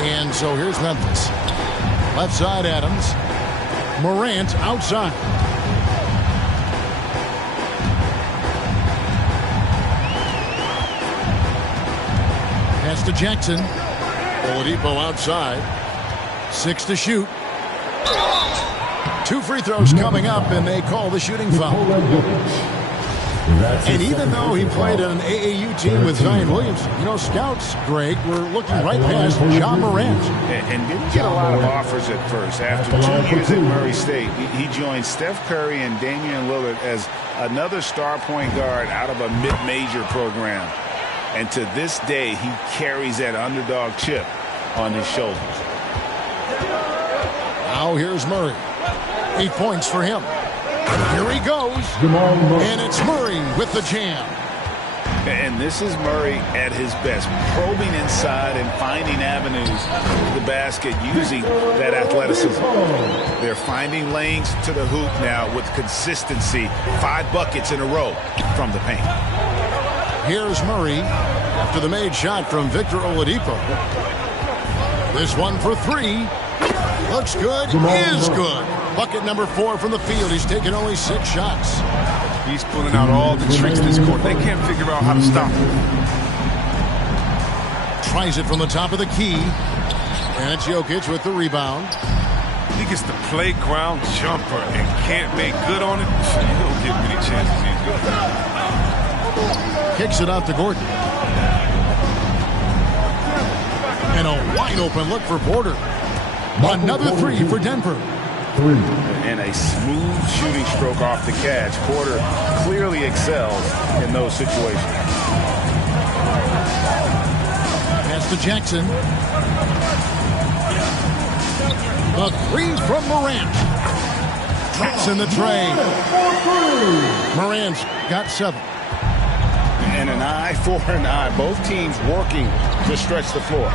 And so here's Memphis. Left side Adams. Morant outside. Pass to Jackson. Oladipo outside. 6 to shoot. 2 free throws coming up, and they call the shooting foul. And even though he played on an AAU team with Zion Williamson, you know, scouts, Greg, were looking right past John Morant. And didn't get a lot of offers at first. After 2 years at Murray State, he joined Steph Curry and Damian Lillard as another star point guard out of a mid-major program. And to this day, he carries that underdog chip on his shoulders. Now here's Murray. 8 points for him. Here he goes. And it's Murray with the jam. And this is Murray at his best, probing inside and finding avenues to the basket using that athleticism. They're finding lanes to the hoop now with consistency. 5 buckets in a row from the paint. Here's Murray after the made shot from Victor Oladipo. This one for 3. Looks good. Is good. Bucket number 4 from the field. He's taken only 6 shots. He's pulling out all the tricks this court. They can't figure out how to stop him. Tries it from the top of the key. And it's Jokic with the rebound. He gets the playground jumper and can't make good on it. He don't get many chances. He's good. Kicks it out to Gordon. And a wide open look for Porter. Another 3 for Denver. And a smooth shooting stroke off the catch. Porter clearly excels in those situations. Pass to Jackson. A 3 from Morant. Traps in the tray. Morant's got 7. And an eye for an eye. Both teams working to stretch the floor.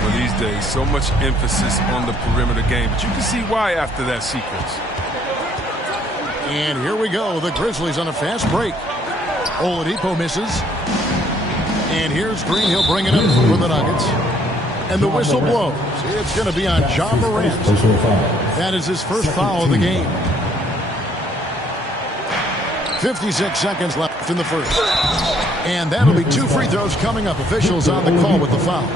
Well, these days, so much emphasis on the perimeter game, but you can see why after that sequence. And here we go. The Grizzlies on a fast break. Oladipo misses. And here's Green. He'll bring it up for the Nuggets. And the whistle blows. It's going to be on John Morant. That is his first foul of the game. 56 seconds left in the first. And that'll be 2 free throws coming up. Officials on the call with the foul.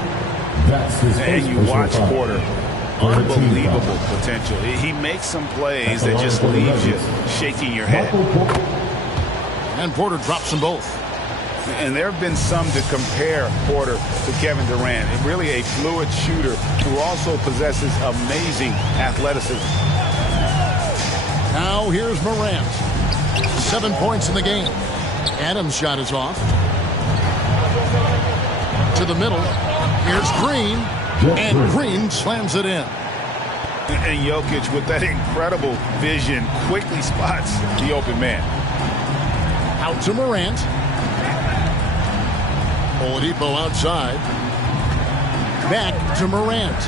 And you watch Porter. Unbelievable potential. He makes some plays that just leaves you shaking your head. And Porter drops them both. And there have been some to compare Porter to Kevin Durant. And really a fluid shooter who also possesses amazing athleticism. Now here's Morant. 7 points in the game. Adams' shot is off. To the middle. Here's Green. And Green slams it in. And Jokic, with that incredible vision, quickly spots the open man. Out to Morant. Oladipo outside. Back to Morant.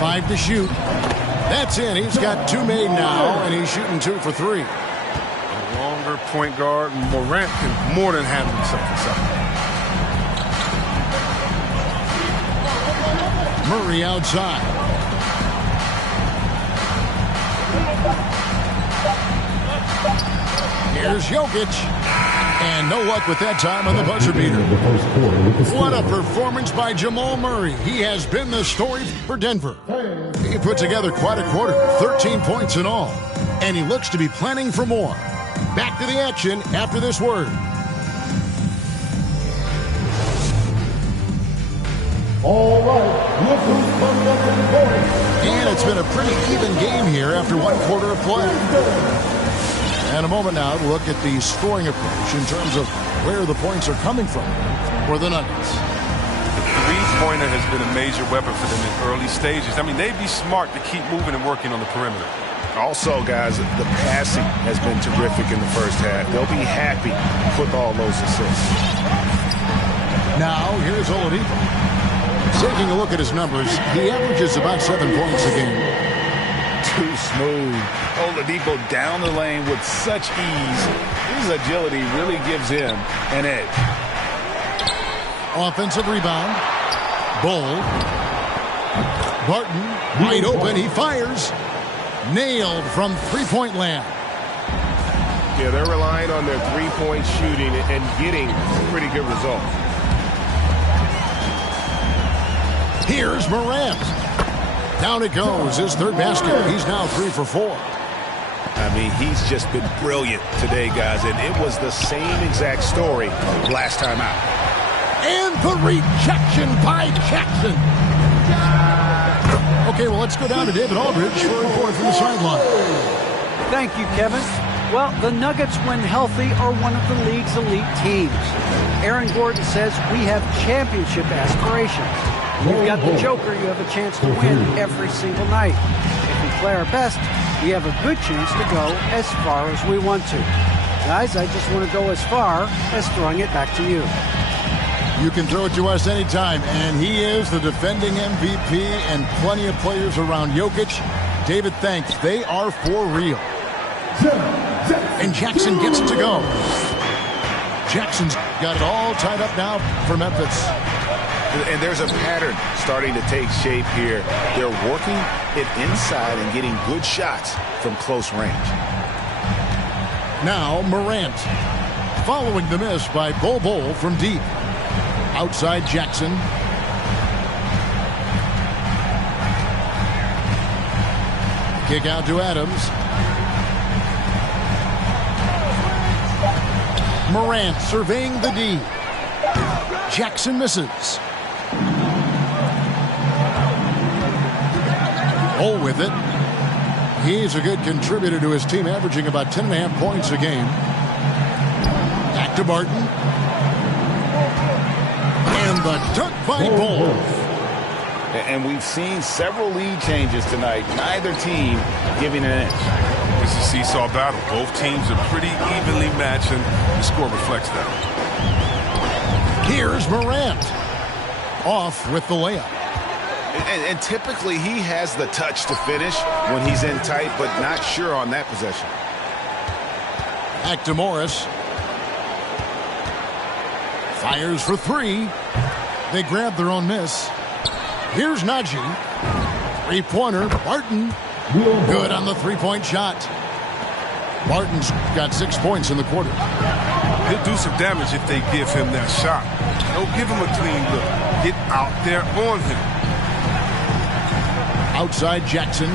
Five to shoot. That's in. He's got 2 made now, and he's shooting 2 for 3. A longer point guard, Morant can more than handle himself inside. Murray outside. Here's Jokic. And no luck with that time on the buzzer beater. What a performance by Jamal Murray. He has been the story for Denver. He put together quite a quarter, 13 points in all. And he looks to be planning for more. Back to the action after this word. All right. And it's been a pretty even game here after 1 quarter of play. And a moment now to look at the scoring approach in terms of where the points are coming from for the Nuggets. The three-pointer has been a major weapon for them in early stages. I mean, they'd be smart to keep moving and working on the perimeter. Also, guys, the passing has been terrific in the first half. They'll be happy with all those assists. Now, here's Oladipo. Taking a look at his numbers, he averages about 7 points a game. Too smooth. Oladipo down the lane with such ease. His agility really gives him an edge. Offensive rebound. Bull. Barton, wide open. He fires. Nailed from three-point land. Yeah, they're relying on their three-point shooting and getting pretty good results. Here's Morant. Down it goes. His third basket. He's now 3 for 4. I mean, he's just been brilliant today, guys, and it was the same exact story last time out. And the rejection by Jackson. Okay, well, let's go down to David Aldridge for a report from the sideline. Thank you, Kevin. Well, the Nuggets, when healthy, are one of the league's elite teams. Aaron Gordon says we have championship aspirations. We've got the Joker. You have a chance to win every single night. If we play our best, we have a good chance to go as far as we want to. Guys, I just want to go as far as throwing it back to you. You can throw it to us anytime, and he is the defending MVP and plenty of players around Jokic. David, thanks. They are for real. And Jackson gets it to go. Jackson's got it all tied up now for Memphis. And there's a pattern starting to take shape here. They're working it inside and getting good shots from close range. Now Morant. Following the miss by Bol from deep. Outside Jackson. Kick out to Adams. Morant surveying the D. Jackson misses. Bull with it. He's a good contributor to his team, averaging about 10.5 points a game. Back to Barton. And the dunk by Bull. And we've seen several lead changes tonight. Neither team giving an inch. It's a seesaw battle. Both teams are pretty evenly matched, and the score reflects that. Here's Morant. Off with the layup. And typically he has the touch to finish when he's in tight, but not sure on that possession. Back to Morris. Fires for 3. They grab their own miss. Here's Najee. Three-pointer. Barton. Good on the three-point shot. Barton's got 6 points in the quarter. He'll do some damage if they give him that shot. Don't give him a clean look. Get out there on him. Outside Jackson.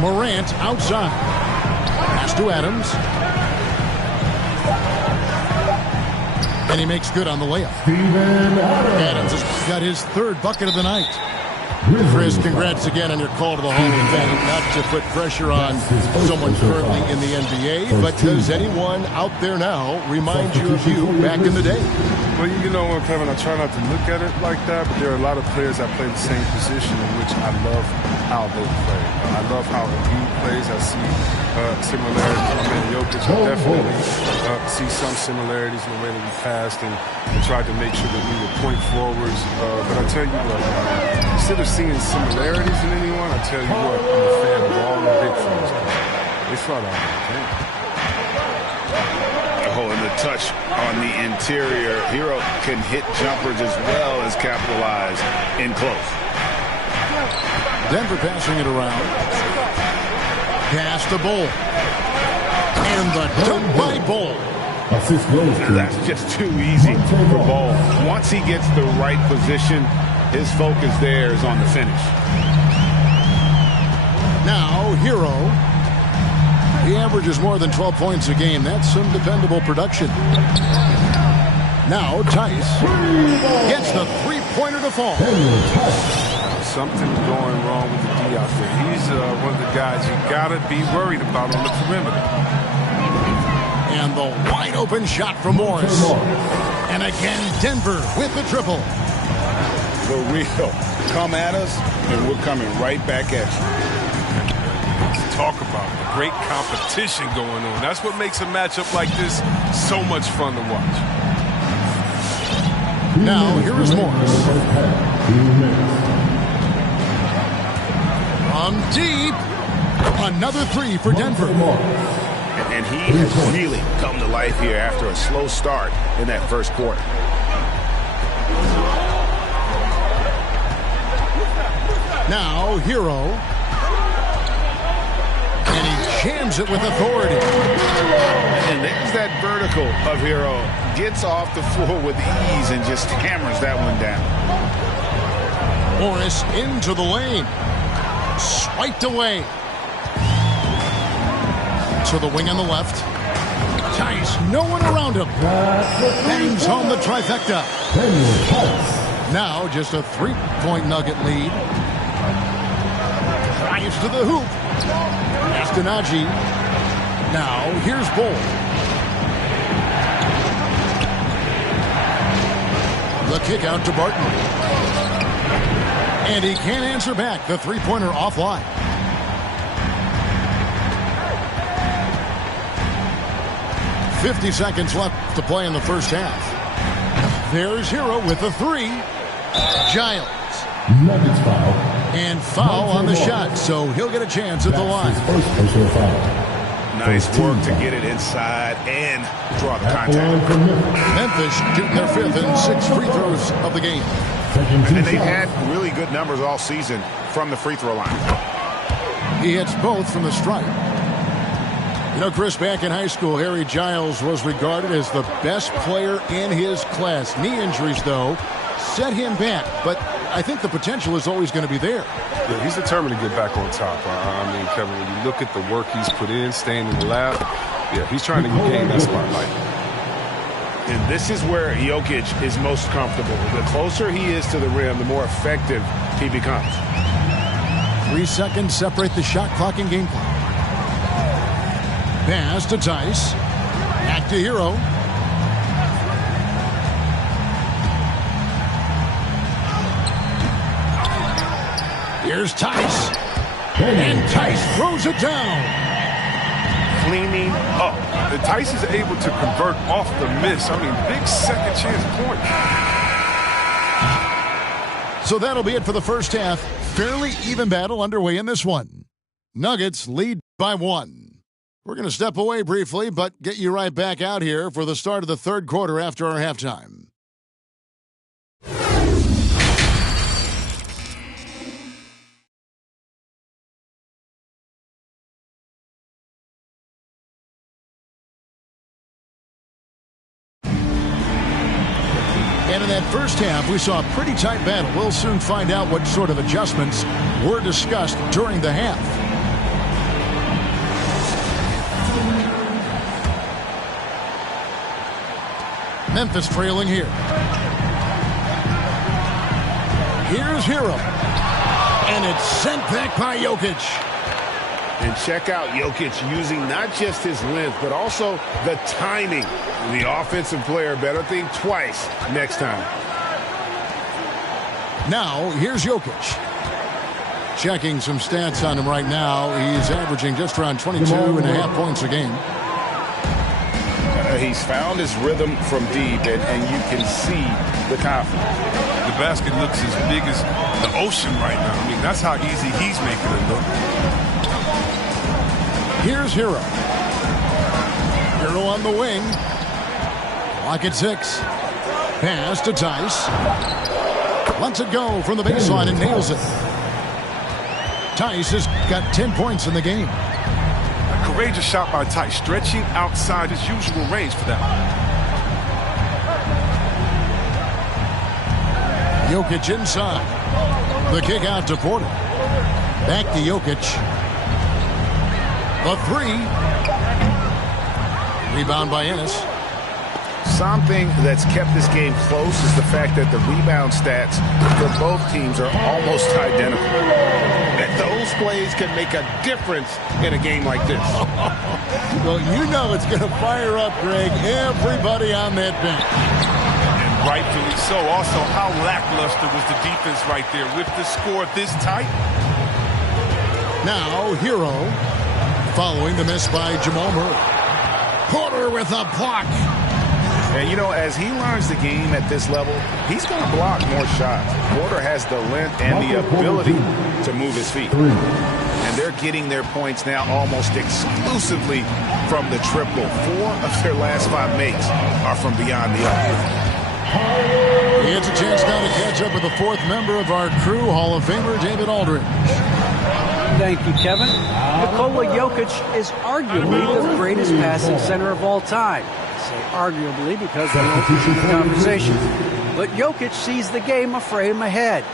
Morant outside. Pass to Adams. And he makes good on the layup. Adams has got his third bucket of the night. Grizz, congrats again on your call to the Hall of Fame. Not to put pressure on someone currently in the NBA, but does anyone out there now remind you of you back in the day? Well, you know what, Kevin, I try not to look at it like that, but there are a lot of players that play the same position in which I love how they play. I love how he plays. I see similarities. I mean, Jokic, I definitely see some similarities in the way that we passed and tried to make sure that we were point forwards. But I tell you what, instead of seeing similarities in anyone, I tell you what, I'm a fan of all the big fellas. They fought out of the game. Oh, and the touch on the interior. Hero can hit jumpers as well as capitalize in close. Denver passing it around. Pass to Bull. And the dunk by Bull. That's just too easy for Bull. Once he gets the right position, his focus there is on the finish. Now, Hero. He averages more than 12 points a game. That's some dependable production. Now, Tice gets the three-pointer to fall. Something's going wrong with the D out there. He's one of the guys you got to be worried about on the perimeter. And the wide-open shot from Morris. And again, Denver with the triple. The real. Come at us, and we're coming right back at you. Talk about it. Great competition going on. That's what makes a matchup like this so much fun to watch. Now, here is Morris. From deep. Another 3 for Denver. and he has really come to life here after a slow start in that first quarter. Now, Hero. And he jams it with authority. And there's that vertical of Hero. Gets off the floor with ease and just hammers that one down. Morris into the lane. Swiped away. To the wing on the left. Tice, no one around him. Bangs home the trifecta. Now just a three-point Nugget lead. Drives to the hoop. Astanaji. Now here's Bull. The kick out to Barton. And he can't answer back. The three-pointer offline. .50 seconds left to play in the first half. There's Hero with the three. Giles. Nuggets foul. And foul on the shot, so he'll get a chance at the line. First personal foul. Nice work to get it inside and draw the contact. Memphis shooting their fifth and 6 free throws of the game. And they've had really good numbers all season from the free throw line. He hits both from the stripe. You know, Chris, back in high school, Harry Giles was regarded as the best player in his class. Knee injuries, though, set him back. But I think the potential is always going to be there. Yeah, he's determined to get back on top. I mean, Kevin, when you look at the work he's put in, staying in the lab, yeah, he's trying to gain that spotlight. And this is where Jokic is most comfortable. The closer he is to the rim, the more effective he becomes. 3 seconds separate the shot clock and game clock. Pass to Tice. Back to Hero. Here's Tice. And Tice throws it down. Cleaning up. The Tice is able to convert off the miss. I mean, big second chance point. So that'll be it for the first half. Fairly even battle underway in this one. Nuggets lead by 1. We're going to step away briefly, but get you right back out here for the start of the third quarter after our halftime. And in that first half, we saw a pretty tight battle. We'll soon find out what sort of adjustments were discussed during the half. Memphis trailing here. Here's Hero. And it's sent back by Jokic. And check out Jokic using not just his length, but also the timing. The offensive player better think twice next time. Now, here's Jokic. Checking some stats on him right now. He's averaging just around 22.5 points a game. He's found his rhythm from deep, and you can see the confidence. The basket looks as big as the ocean right now. I mean, that's how easy he's making it look. Here's Hero. Hero on the wing. Clock at 6. Pass to Tice. Lets it go from the baseline and nails it. Tice has got 10 points in the game. A courageous shot by Tice, stretching outside his usual range for that one. Jokic inside. The kick out to Porter. Back to Jokic. The three. Rebound by Ennis. Something that's kept this game close is the fact that the rebound stats for both teams are almost identical. And those plays can make a difference in a game like this. Well, you know it's going to fire up, Greg, everybody on that bench. And rightfully so. Also, how lackluster was the defense right there with the score this tight? Now, Hero, following the miss by Jamal Murray. Porter with a block. And, you know, as he learns the game at this level, he's going to block more shots. Porter has the length and the ability to move his feet. And and they're getting their points now almost exclusively from the triple. 4 of their last 5 makes are from beyond the arc. He gets a chance now to catch up with the 4th member of our crew, Hall of Famer David Aldridge. Thank you, Kevin. Nikola Jokic is arguably the greatest passing center of all time. I say arguably because we opened the conversation. But Jokic sees the game a frame ahead.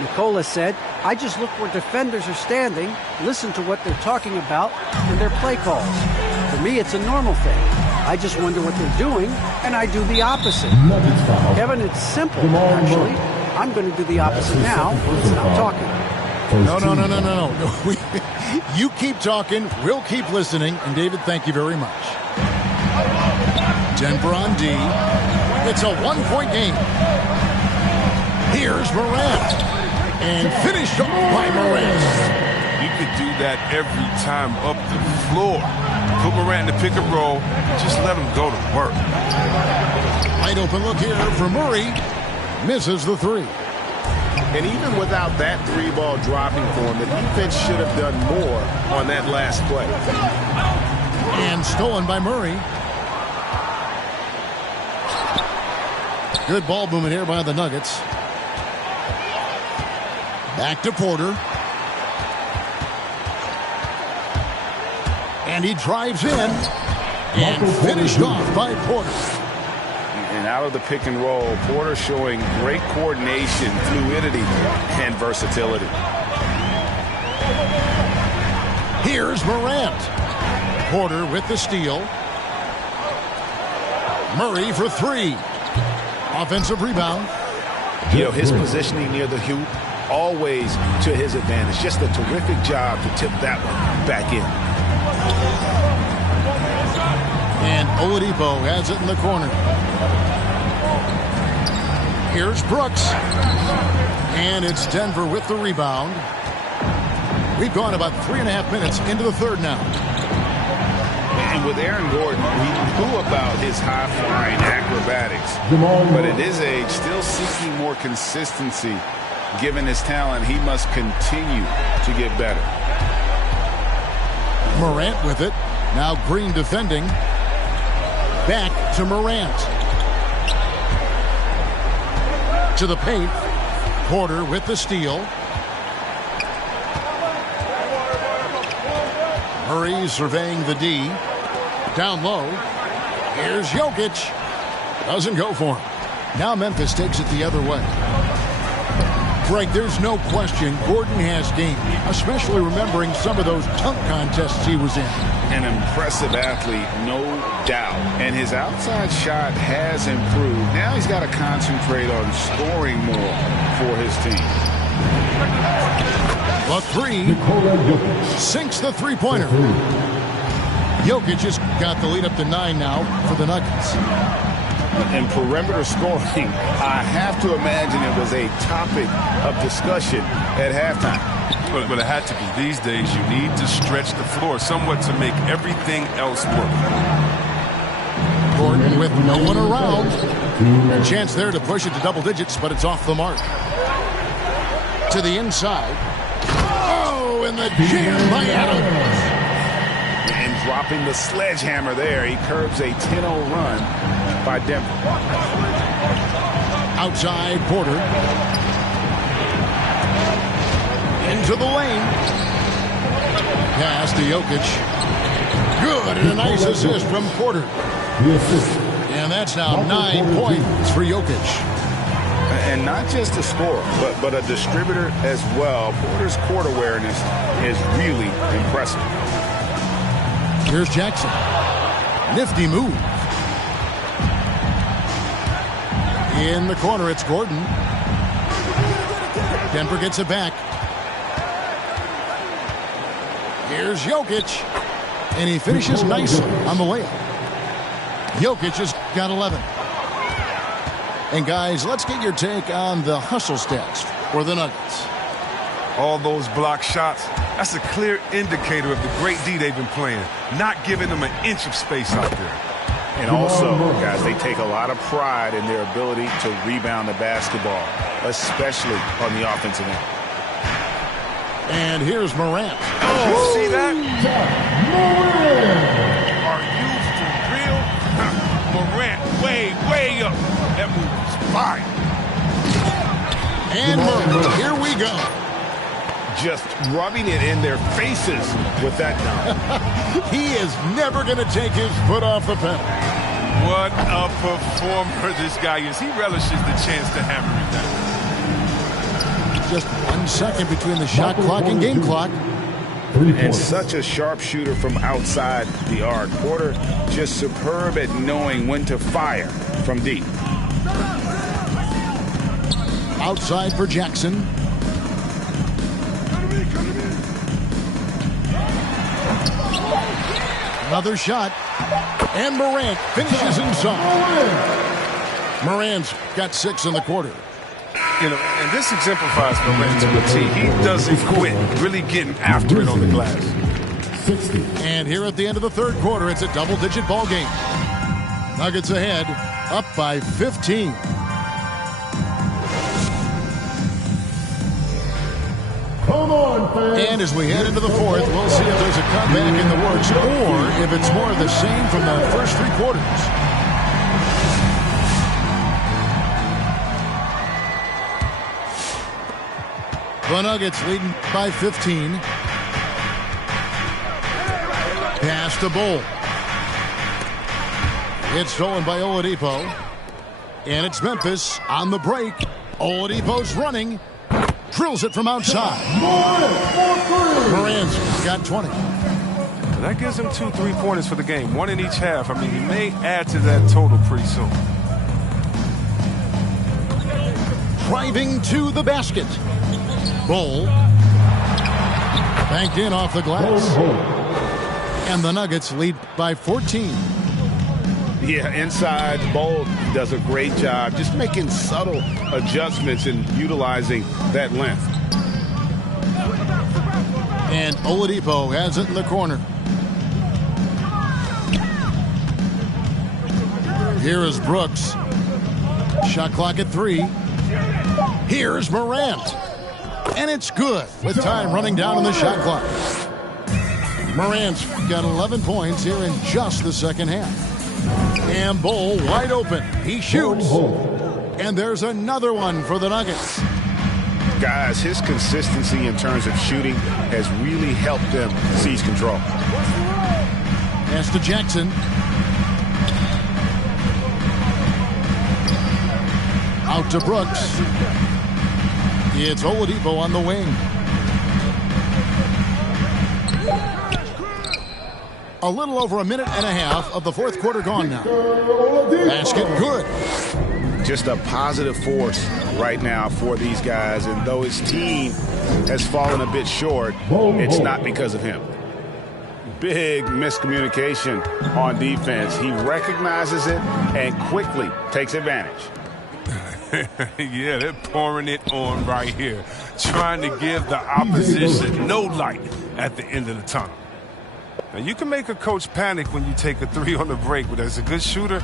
Nikola said, I just look where defenders are standing, listen to what they're talking about, and their play calls. For me, it's a normal thing. I just wonder what they're doing, and I do the opposite. Kevin, it's simple, actually. I'm going to do the opposite now. Let's stop talking. No. You keep talking, we'll keep listening, and David, thank you very much. Denver on D. It's a 1-point game. Here's Morant. And finished off by Morant. You could do that every time up the floor. Put Morant in the pick and roll. Just let him go to work. Wide open look here for Murray. Misses the 3. And even without that 3-ball dropping for him, the defense should have done more on that last play. And stolen by Murray. Good ball movement here by the Nuggets. Back to Porter. And he drives in. And finished off by Porter. And out of the pick and roll, Porter showing great coordination, fluidity, and versatility. Here's Morant. Porter with the steal. Murray for 3. Offensive rebound. You know, his positioning near the hoop, always to his advantage. Just a terrific job to tip that one back in. And Oladipo has it in the corner. Here's Brooks. And it's Denver with the rebound. We've gone about 3.5 minutes into the third now. And with Aaron Gordon, we knew about his high-flying acrobatics. But at his age, still seeking more consistency. Given his talent, he must continue to get better. Morant with it. Now Green defending. Back to Morant. To the paint. Porter with the steal. Murray surveying the D. Down low. Here's Jokic. Doesn't go for him. Now Memphis takes it the other way. Greg, there's no question Gordon has game, especially remembering some of those dunk contests he was in. An impressive athlete, no doubt. And his outside shot has improved. Now he's got to concentrate on scoring more for his team. The 3 sinks the three-pointer. Jokic has got the lead up to 9 now for the Nuggets. And perimeter scoring, I have to imagine it was a topic of discussion at halftime. But it had to be. These days, you need to stretch the floor somewhat to make everything else work. Gordon with no one around. A chance there to push it to double digits, but it's off the mark. To the inside. Oh, and the jam by Adams. And dropping the sledgehammer there, he curbs a 10-0 run by Denver. Outside Porter. Into the lane. Pass to Jokic. Good, and a nice assist from Porter. And that's now 9 points for Jokic. And not just a scorer, but a distributor as well. Porter's court awareness is really impressive. Here's Jackson. Nifty move. In the corner, it's Gordon. Denver gets it back. Here's Jokic. And he finishes nicely on the layup. Jokic has got 11. And guys, let's get your take on the hustle stats for the Nuggets. All those block shots, that's a clear indicator of the great D they've been playing. Not giving them an inch of space out there. And also, guys, they take a lot of pride in their ability to rebound the basketball, especially on the offensive end. And here's Morant. Oh, see that? Are you for real? Morant, way up. That move is fire. And Murray, here we go. Just rubbing it in their faces with that dunk. He is never going to take his foot off the pedal. What a performer this guy is. He relishes the chance to hammer it down. Just 1 second between the shot clock and game clock. And such a sharp shooter from outside the arc. Porter just superb at knowing when to fire from deep. Outside for Jackson. Another shot. And Morant finishes inside. Morant's got 6 in the quarter. You know, and this exemplifies Morant to a T. He doesn't quit, really getting after it on the glass. 60. And here at the end of the third quarter, it's a double-digit ball game. Nuggets ahead, up by 15. Come on, fans. And as we head into the fourth, we'll see if there's a comeback in the works or if it's more of the same from the first 3 quarters. The Nuggets leading by 15. Pass to Bull. It's stolen by Oladipo. And it's Memphis on the break. Oladipo's running. Drills it from outside. Morant's got 20. That gives him 2 3-pointers for the game, 1 in each half. I mean, he may add to that total pretty soon. Driving to the basket. Bull. Banked in off the glass. And the Nuggets lead by 14. Yeah, inside, Bull does a great job just making subtle adjustments and utilizing that length. And Oladipo has it in the corner. Here is Brooks. Shot clock at 3. Here's Morant. And it's good with time running down on the shot clock. Morant's got 11 points here in just the second half. And Bull wide open. He shoots. And there's another one for the Nuggets. Guys, his consistency in terms of shooting has really helped them seize control. Pass to Jackson. Out to Brooks. It's Oladipo on the wing. A little over a minute and a half of the fourth quarter gone now. Basket good. Just a positive force right now for these guys. And though his team has fallen a bit short, it's not because of him. Big miscommunication on defense. He recognizes it and quickly takes advantage. Yeah, they're pouring it on right here, trying to give the opposition no light at the end of the tunnel. Now, you can make a coach panic when you take a 3 on the break, but as a good shooter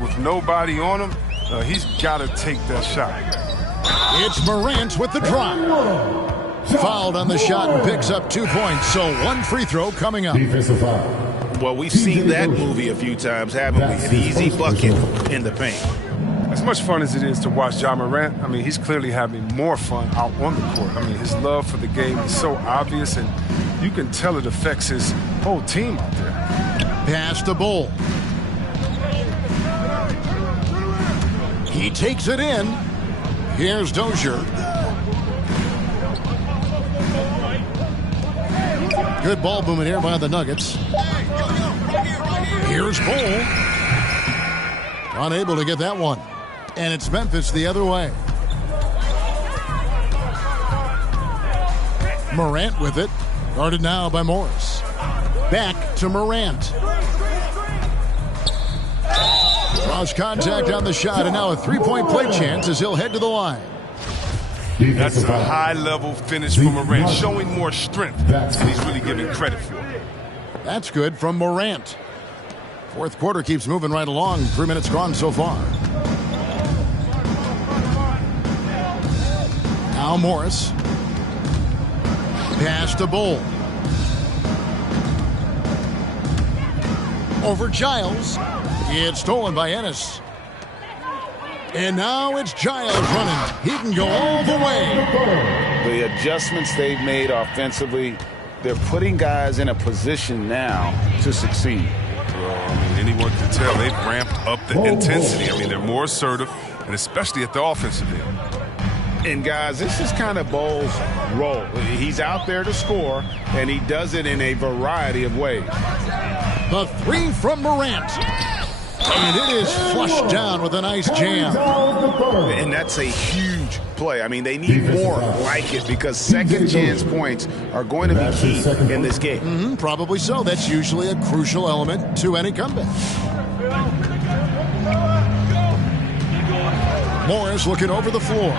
with nobody on him, he's got to take that shot. It's Morant with the drive. Fouled on the shot and picks up 2 points, so 1 free throw coming up. Defensive foul. Well, we've seen that movie a few times, haven't we? An easy bucket in the paint. As much fun as it is to watch Ja Morant, I mean, he's clearly having more fun out on the court. I mean, his love for the game is so obvious, and you can tell it affects his whole team out there. Pass to Bull. He takes it in. Here's Dozier. Good ball movement here by the Nuggets. Here's Bull. Unable to get that one. And it's Memphis the other way. Morant with it. Guarded now by Morris. Back to Morant. Draws contact on the shot, and now a 3-point play chance as he'll head to the line. That's a high-level finish from Morant, showing more strength than he's really giving credit for. That's good from Morant. Fourth quarter keeps moving right along. 3 minutes gone so far. Now Morris. Pass to Bull. Over Giles. It's stolen by Ennis. And now it's Giles running. He can go all the way. The adjustments they've made offensively, they're putting guys in a position now to succeed. Well, I mean, anyone can tell they've ramped up the intensity. I mean, they're more assertive, and especially at the offensive end. And, guys, this is kind of Bull's role. He's out there to score, and he does it in a variety of ways. The three from Morant. And it is flushed down with a nice jam. And that's a huge play. I mean, they need more like it because second chance points are going to be key in this game. Probably so. That's usually a crucial element to any comeback. Morris looking over the floor.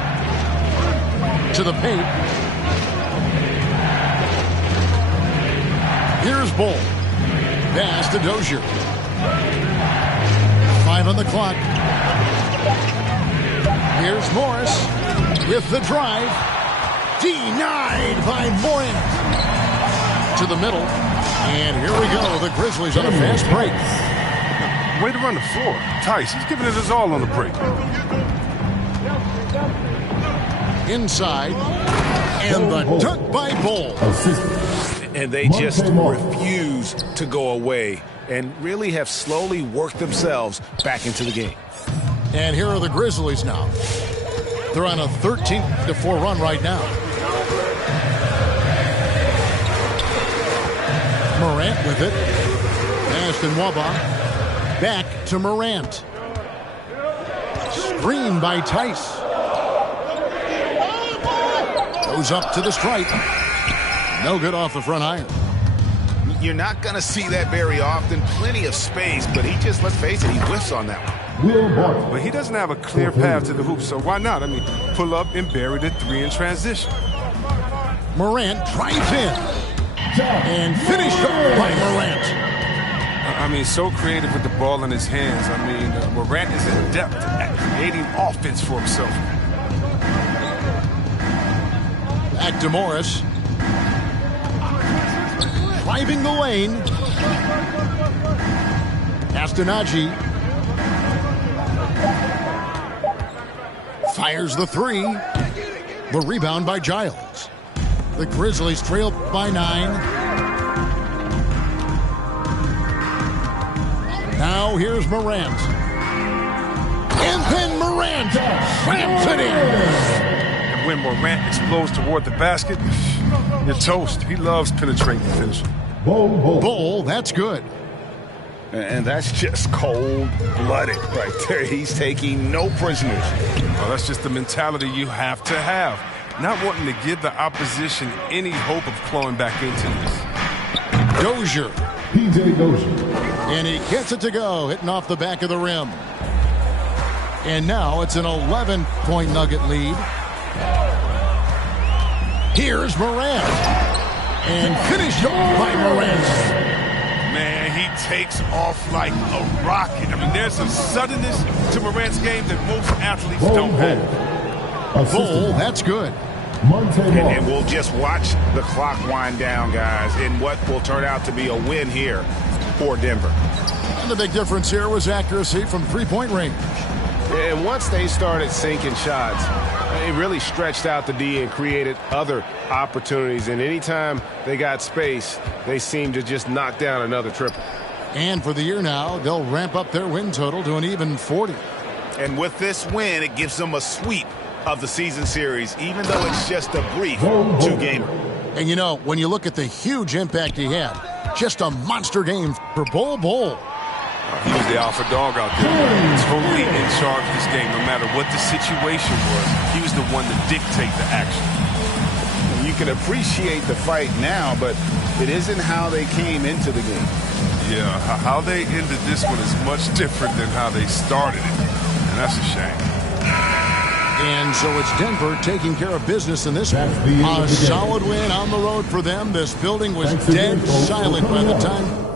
To the paint. Here's Bull. Pass to Dozier. 5 on the clock. Here's Morris with the drive. Denied by Morant. To the middle. And here we go. The Grizzlies on a fast break. Way to run the floor. Tice, he's giving it his all on the break. Inside. And the dunk by Bull. And they just refuse to go away and really have slowly worked themselves back into the game. And here are the Grizzlies now. They're on a 13-4 run right now. Morant with it. Ashton Waba. Back to Morant. Screen by Tice. Goes up to the stripe. No good off the front iron. You're not going to see that very often. Plenty of space, but he just, let's face it, he whiffs on that one. But he doesn't have a clear path to the hoop, so why not? I mean, pull up and bury the three in transition. Morant drives in. And finished off by Morant. I mean, so creative with the ball in his hands. I mean, Morant is adept at creating offense for himself. Back to Morris. Driving the lane. Astonaghi. Fires the three. The rebound by Giles. The Grizzlies trail by 9. Now here's Morant. And then Morant slams it in. And when Morant explodes toward the basket, you're toast. He loves penetrating the finish. Bull, that's good. And that's just cold-blooded right there. He's taking no prisoners. Well, that's just the mentality you have to have. Not wanting to give the opposition any hope of clawing back into this. Dozier. P.J. Dozier. And he gets it to go, hitting off the back of the rim. And now it's an 11-point Nugget lead. Here's Morant. And finished off by Morant. Man, he takes off like a rocket. I mean, there's some suddenness to Morant's game that most athletes don't have. Bull, that's good. And we'll just watch the clock wind down, guys, in what will turn out to be a win here for Denver. And the big difference here was accuracy from three-point range. And once they started sinking shots, it really stretched out the D and created other opportunities. And anytime they got space, they seemed to just knock down another triple. And for the year now, they'll ramp up their win total to an even 40. And with this win, it gives them a sweep of the season series, even though it's just a brief two-gamer. And you know, when you look at the huge impact he had, just a monster game for Bull. He was the alpha dog out there, totally in charge of this game. No matter what the situation was, he was the one to dictate the action. You can appreciate the fight now, but it isn't how they came into the game. Yeah, how they ended this one is much different than how they started it, and that's a shame. And so it's Denver taking care of business in this one. A solid win on the road for them. This building was dead silent by the time